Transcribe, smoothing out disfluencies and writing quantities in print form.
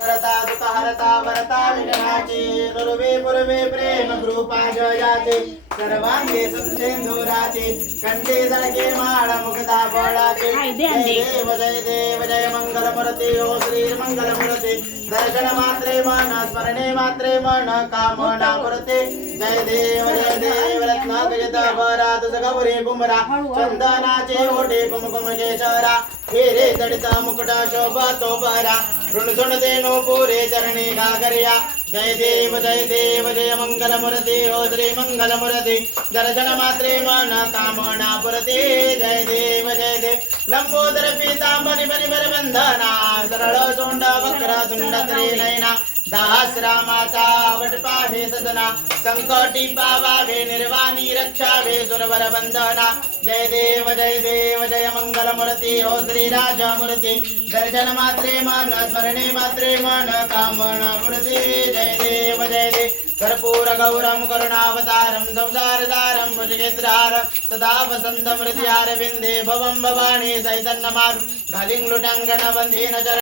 करता दुख हरता वरता विघ्नाची दुर्वे पूर्वे प्रेम कृपा जयाचे सर्वांगे संचेंदुराचे कंठे जळके माळ मुक्ता फळाचे जय देव जय मंगल मूर्ती ओ श्री मंगल मूर्ती दर्शन मात्रे मन स्मरणे मात्रे मन कामना पुरते जय देव रत्न गजत भरा तुझ गौरी कुमरा चंदनाचे ओढे कुमकुम केशरा फेरे जडिता मुकुटा शोभतो बरा ऋण सुण देनो पुरे चरणी गागरिया जय देव जय मंगल मूर्ती ओ श्री मंगल मूर्ती दर्शन मात्रे मन कामना पुरते जय देव लंबोदर पीतांबरी बनिबर बंधना सरळ सोंड वक्र तुंड त्रिनयना दास रामाचा वटपा हे सदना संकटी पावावे निर्वाणी रक्षावे सुरवर बंधना जय देव जय मंगल मूर्ती ओ श्री राजा मूर्ती दर्शन मात्रे मन स्मरणे मात्रे मन कामना पुरते जय देव कर्पूर गौरम करुणावतारम संसार सारम भुजगेंद्रहार सदा वसंत मृत्यारविंदे भवम भवानी सैतन्यमान घालिंग लुटांगण वंदेन